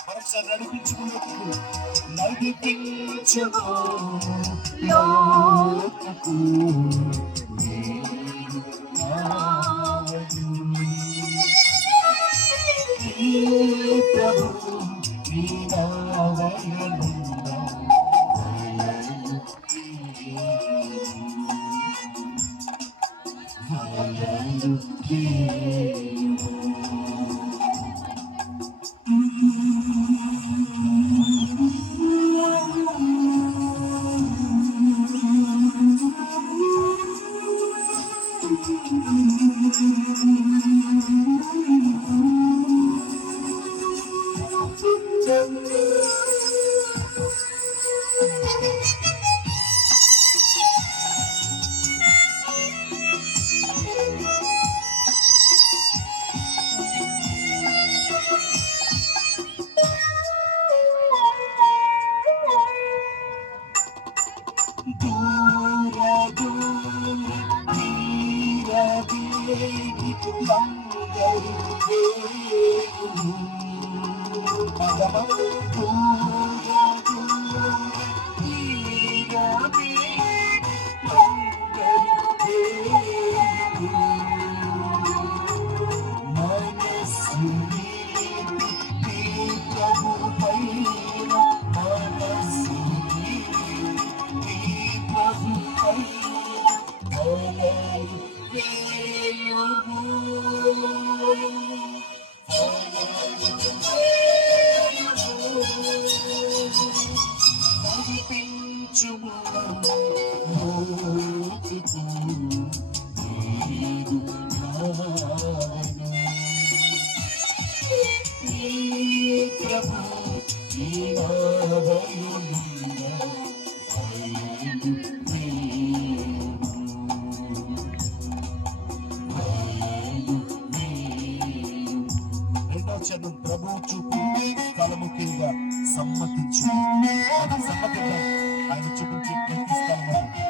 మరొకసారి నడిపించుకున్నప్పుడు నడిపించుము లోతుకు I love you. Thank you. చరణం ప్రభు చూపు స్థలము కింద సమ్మతించు. సమ్మతిగా ఆయన చూపించే ప్రతి స్థలము.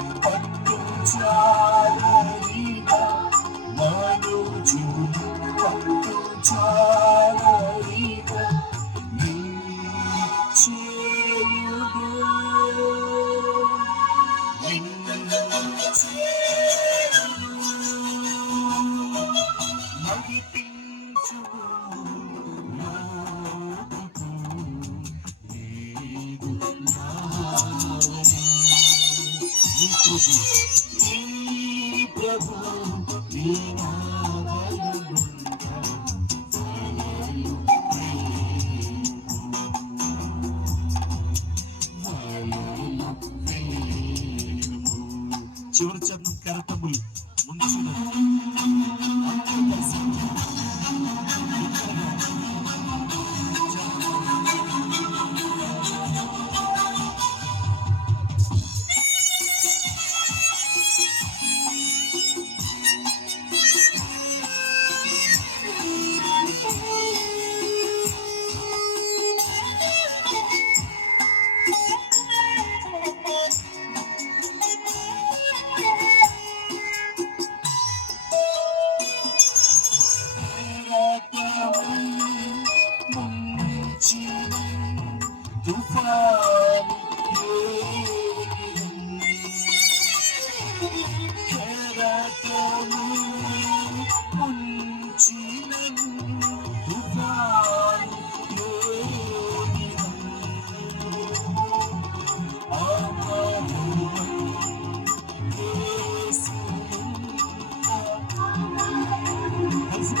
ప్రభు నీ ప్రభు నీ చివరి చరణం కెరటములు. ముందు అందరూ కలిసి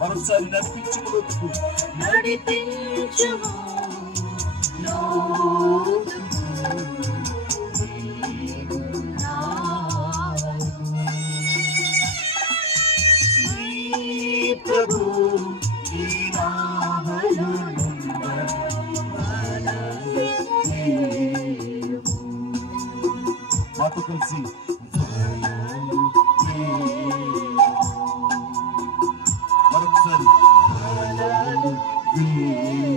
మరోసారి నడిపించుము. నడిపించుము ప్రభు నీ నామమునుండ వలలు వేయుము. మాతో కలిసి Thank you.